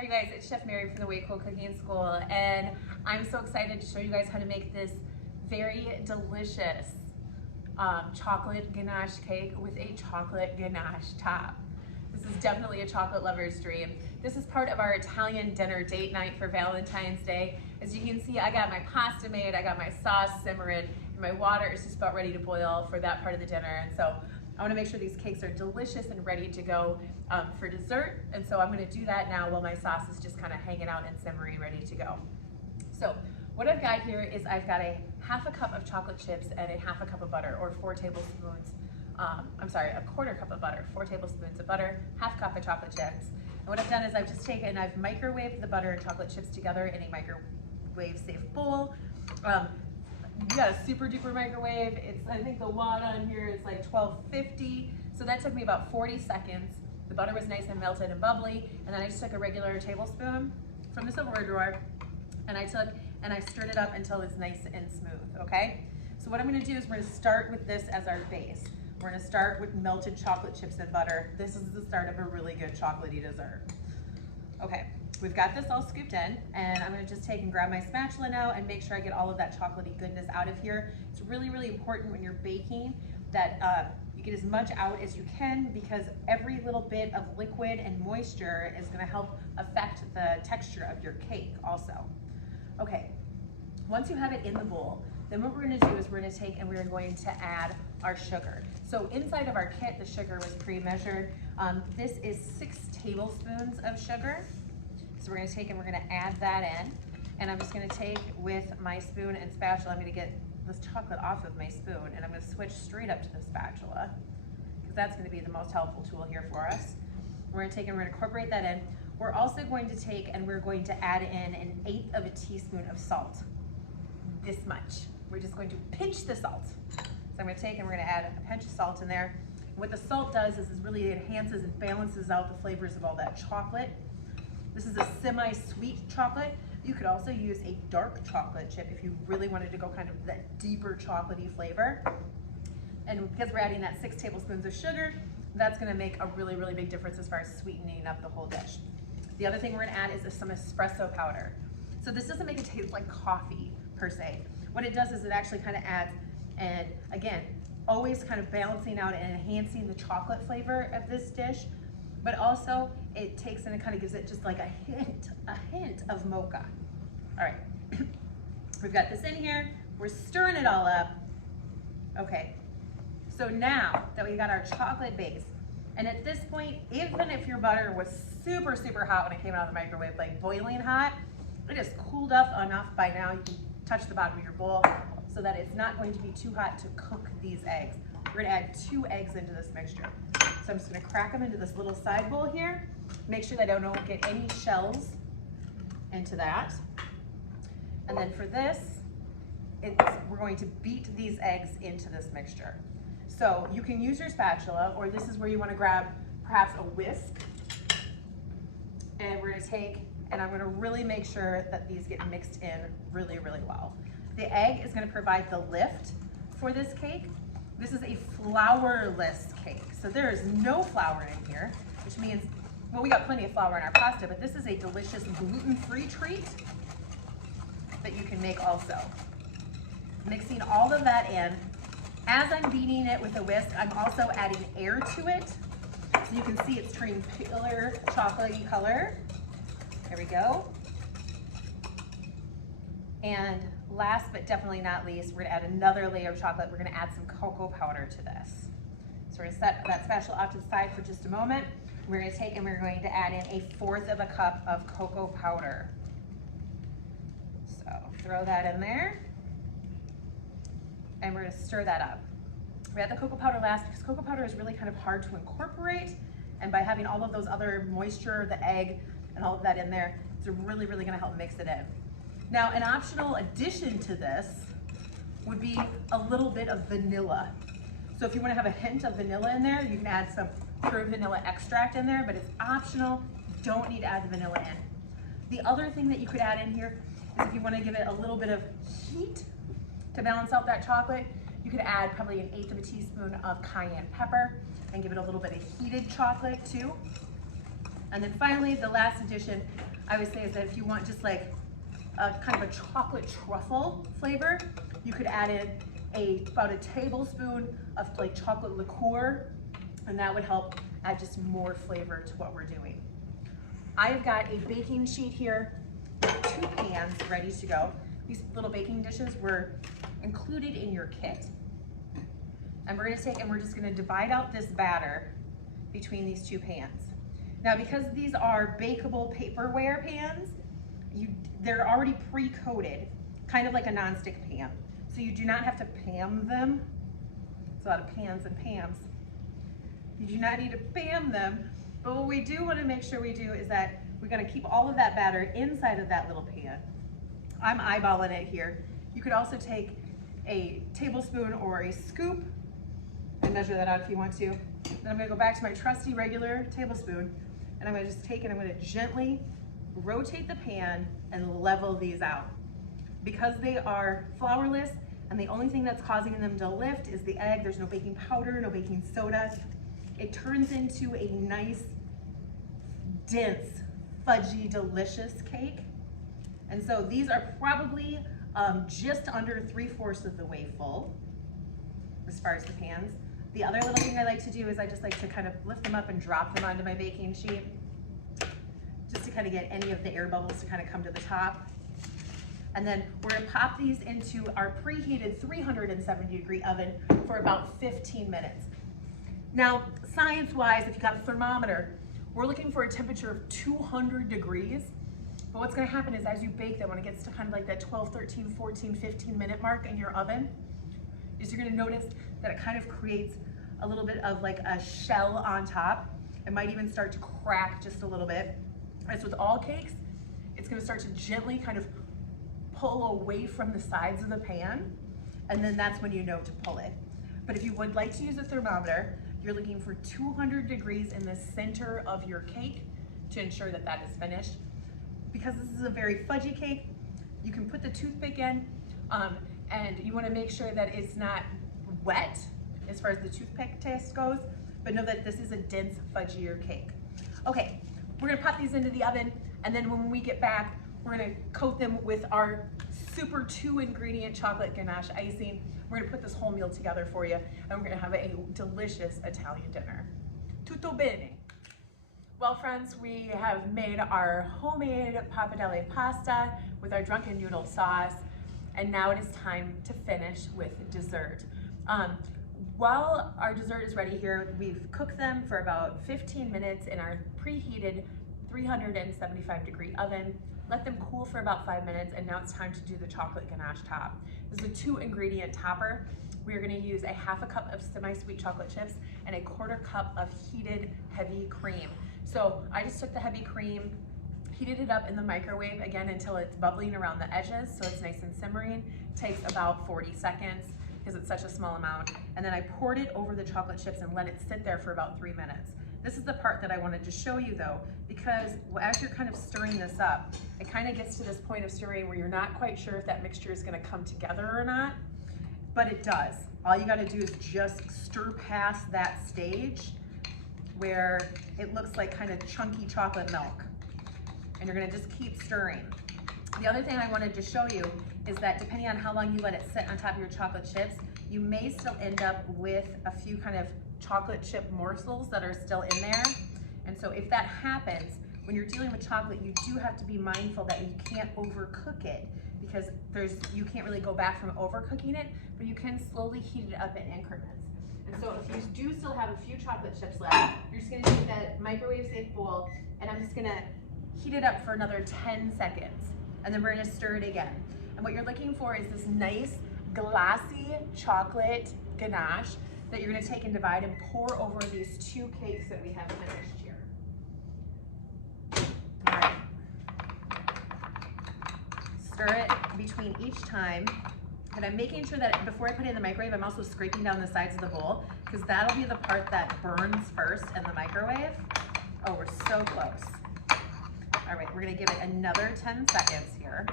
Hi guys, it's Chef Mary from the Way Cool Cooking School, and I'm so excited to show you guys how to make this very delicious chocolate ganache cake with a chocolate ganache top. This is definitely a chocolate lover's dream. This is part of our Italian dinner date night for Valentine's Day. As you can see, I got my pasta made, I got my sauce simmering, and my water is just about ready to boil for that part of the dinner. And so I want to make sure these cakes are delicious and ready to go for dessert. And so I'm going to do that now while my sauce is just kind of hanging out and simmering, ready to go. So what I've got here is I've got a ½ cup of chocolate chips and a ½ cup of butter, or 4 tablespoons. A quarter cup of butter, 4 tablespoons of butter, ½ cup of chocolate chips. And what I've done is I've just taken, I've microwaved the butter and chocolate chips together in a microwave safe bowl. You got a super duper microwave. I think the watt on here is like 1250. So that took me about 40 seconds. The butter was nice and melted and bubbly. And then I just took a regular tablespoon from the silverware drawer and I stirred it up until it's nice and smooth, okay? So what I'm gonna do is we're gonna start with this as our base. We're gonna start with melted chocolate chips and butter. This is the start of a really good chocolatey dessert. Okay, we've got this all scooped in, and I'm gonna just take and grab my spatula now and make sure I get all of that chocolatey goodness out of here. It's really, really important when you're baking that you get as much out as you can, because every little bit of liquid and moisture is gonna help affect the texture of your cake also. Okay, once you have it in the bowl, then what we're gonna do is we're gonna take and we're going to add our sugar. So inside of our kit, the sugar was pre-measured. This is 6 tablespoons of sugar. So we're gonna take and we're gonna add that in. And I'm just gonna take with my spoon and spatula, I'm gonna get this chocolate off of my spoon, and I'm gonna switch straight up to the spatula, because that's gonna be the most helpful tool here for us. We're gonna take and we're gonna incorporate that in. We're also going to take and we're going to add in 1/8 of a teaspoon of salt. This much. We're just going to pinch the salt. So I'm gonna take and we're gonna add a pinch of salt in there. What the salt does is really enhances and balances out the flavors of all that chocolate. This is a semi-sweet chocolate. You could also use a dark chocolate chip if you really wanted to go kind of that deeper chocolatey flavor. And because we're adding that 6 tablespoons of sugar, that's gonna make a really, really big difference as far as sweetening up the whole dish. The other thing we're gonna add is some espresso powder. So this doesn't make it taste like coffee per se. What it does is it actually kind of adds, and again, always kind of balancing out and enhancing the chocolate flavor of this dish, but also it takes and it kind of gives it just like a hint of mocha. All right, we've got this in here, we're stirring it all up. Okay, so now that we got our chocolate base, and at this point, even if your butter was super, super hot when it came out of the microwave, like boiling hot, it is cooled up enough by now. You can touch the bottom of your bowl so that it's not going to be too hot to cook these eggs. We're gonna add 2 eggs into this mixture. So I'm just gonna crack them into this little side bowl here. Make sure that I don't get any shells into that. And then for this, we're going to beat these eggs into this mixture. So you can use your spatula, or this is where you wanna grab perhaps a whisk. And we're gonna take, and I'm gonna really make sure that these get mixed in really, really well. The egg is gonna provide the lift for this cake. This is a flourless cake, so there is no flour in here, which means, well, we got plenty of flour in our pasta, but this is a delicious gluten-free treat that you can make also. Mixing all of that in. As I'm beating it with a whisk, I'm also adding air to it. So you can see it's turning paler, chocolatey color. There we go. And last but definitely not least, we're gonna add another layer of chocolate. We're gonna add some cocoa powder to this. So we're gonna set that spatula off to the side for just a moment. We're gonna take and we're going to add in 1/4 of a cup of cocoa powder. So throw that in there. And we're gonna stir that up. We add the cocoa powder last because cocoa powder is really kind of hard to incorporate. And by having all of those other moisture, the egg, and all of that in there, it's really, really gonna help mix it in. Now, an optional addition to this would be a little bit of vanilla. So if you wanna have a hint of vanilla in there, you can add some pure vanilla extract in there, but it's optional. You don't need to add the vanilla in. The other thing that you could add in here is if you wanna give it a little bit of heat to balance out that chocolate, you could add probably 1/8 of a teaspoon of cayenne pepper and give it a little bit of heated chocolate too. And then finally, the last addition, I would say is that if you want just like a kind of a chocolate truffle flavor, you could add in about a tablespoon of like chocolate liqueur, and that would help add just more flavor to what we're doing. I've got a baking sheet here with 2 pans ready to go. These little baking dishes were included in your kit. And we're gonna take and we're just gonna divide out this batter between these 2 pans. Now, because these are bakeable paperware pans, they're already pre-coated, kind of like a nonstick pan. So you do not have to pan them. It's a lot of pans and pams. You do not need to pan them, but what we do want to make sure we do is that we're going to keep all of that batter inside of that little pan. I'm eyeballing it here. You could also take a tablespoon or a scoop and measure that out if you want to. Then I'm going to go back to my trusty regular tablespoon, and I'm going to just take it, I'm going to gently rotate the pan and level these out. Because they are flourless and the only thing that's causing them to lift is the egg, there's no baking powder, no baking soda, it turns into a nice, dense, fudgy, delicious cake. And so these are probably just under 3/4 of the way full as far as the pans. The other little thing I like to do is I just like to kind of lift them up and drop them onto my baking sheet, just to kind of get any of the air bubbles to kind of come to the top. And then we're gonna pop these into our preheated 370-degree oven for about 15 minutes. Now, science-wise, if you got a thermometer, we're looking for a temperature of 200 degrees. But what's gonna happen is as you bake them, when it gets to kind of like that 12, 13, 14, 15-minute mark in your oven, is you're gonna notice that it kind of creates a little bit of like a shell on top. It might even start to crack just a little bit. As with all cakes, it's gonna start to gently kind of pull away from the sides of the pan, and then that's when you know to pull it. But if you would like to use a thermometer, you're looking for 200 degrees in the center of your cake to ensure that that is finished. Because this is a very fudgy cake, you can put the toothpick in, and you wanna make sure that it's not wet as far as the toothpick test goes, but know that this is a dense, fudgier cake. Okay, we're gonna pop these into the oven, and then when we get back, we're gonna coat them with our super 2-ingredient chocolate ganache icing. We're gonna put this whole meal together for you, and we're gonna have a delicious Italian dinner. Tutto bene. Well, friends, we have made our homemade pappardelle pasta with our drunken noodle sauce, and now it is time to finish with dessert. While our dessert is ready here, we've cooked them for about 15 minutes in our preheated 375-degree oven. Let them cool for about 5 minutes, and now it's time to do the chocolate ganache top. This is a 2-ingredient topper. We're gonna use a 1/2 cup of semi-sweet chocolate chips and a 1/4 cup of heated heavy cream. So I just took the heavy cream, heated it up in the microwave again until it's bubbling around the edges, so it's nice and simmering. It takes about 40 seconds because it's such a small amount. And then I poured it over the chocolate chips and let it sit there for about 3 minutes. This is the part that I wanted to show you though, because as you're kind of stirring this up, it kind of gets to this point of stirring where you're not quite sure if that mixture is gonna come together or not, but it does. All you gotta do is just stir past that stage where it looks like kind of chunky chocolate milk. And you're gonna just keep stirring. The other thing I wanted to show you is that depending on how long you let it sit on top of your chocolate chips, you may still end up with a few kind of chocolate chip morsels that are still in there. And so if that happens, when you're dealing with chocolate, you do have to be mindful that you can't overcook it, because you can't really go back from overcooking it, but you can slowly heat it up in increments. And so if you do still have a few chocolate chips left, you're just gonna take that microwave safe bowl, and I'm just gonna heat it up for another 10 seconds. And then we're gonna stir it again. And what you're looking for is this nice glassy chocolate ganache that you're gonna take and divide and pour over these 2 cakes that we have finished here. All right. Stir it between each time. And I'm making sure that before I put it in the microwave, I'm also scraping down the sides of the bowl, because that'll be the part that burns first in the microwave. Oh, we're so close. All right, we're gonna give it another 10 seconds here.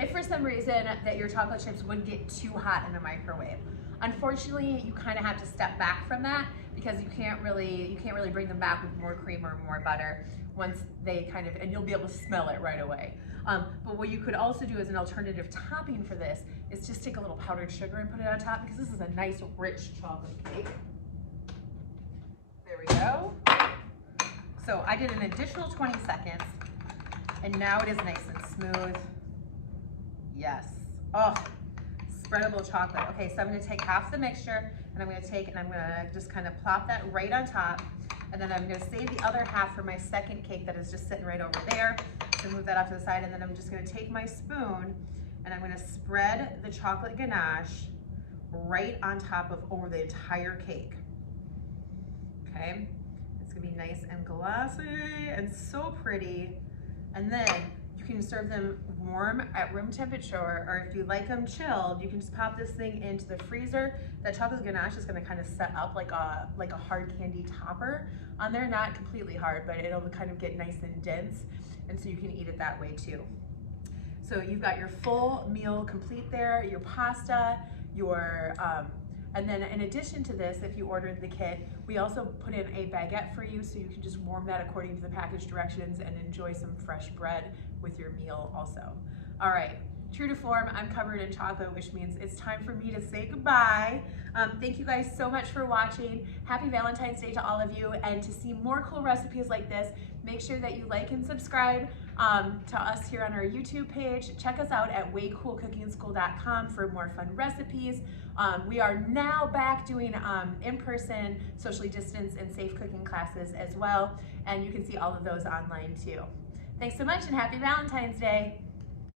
If for some reason that your chocolate chips would get too hot in the microwave, Unfortunately, you kind of have to step back from that because you can't really bring them back with more cream or more butter once they kind of, and you'll be able to smell it right away. But what you could also do as an alternative topping for this is just take a little powdered sugar and put it on top, because this is a nice rich chocolate cake. There we go. So I did an additional 20 seconds and now it is nice and smooth. Yes. Oh, spreadable chocolate. Okay, so I'm gonna take half the mixture and I'm gonna just kind of plop that right on top. And then I'm gonna save the other half for my second cake that is just sitting right over there. So move that off to the side, and then I'm just gonna take my spoon and I'm gonna spread the chocolate ganache right on top of over the entire cake. Okay, it's gonna be nice and glossy and so pretty. And then you can serve them warm at room temperature, or if you like them chilled, you can just pop this thing into the freezer. That chocolate ganache is gonna kind of set up like a hard candy topper on there, not completely hard, but it'll kind of get nice and dense, and so you can eat it that way too. So you've got your full meal complete there, your pasta, your, and then in addition to this, if you ordered the kit, we also put in a baguette for you, so you can just warm that according to the package directions and enjoy some fresh bread with your meal also. All right, true to form, I'm covered in chocolate, which means it's time for me to say goodbye. Thank you guys so much for watching. Happy Valentine's Day to all of you, and to see more cool recipes like this, make sure that you like and subscribe to us here on our YouTube page. Check us out at waycoolcookingschool.com for more fun recipes. We are now back doing in-person, socially distanced and safe cooking classes as well, and you can see all of those online too. Thanks so much and happy Valentine's Day.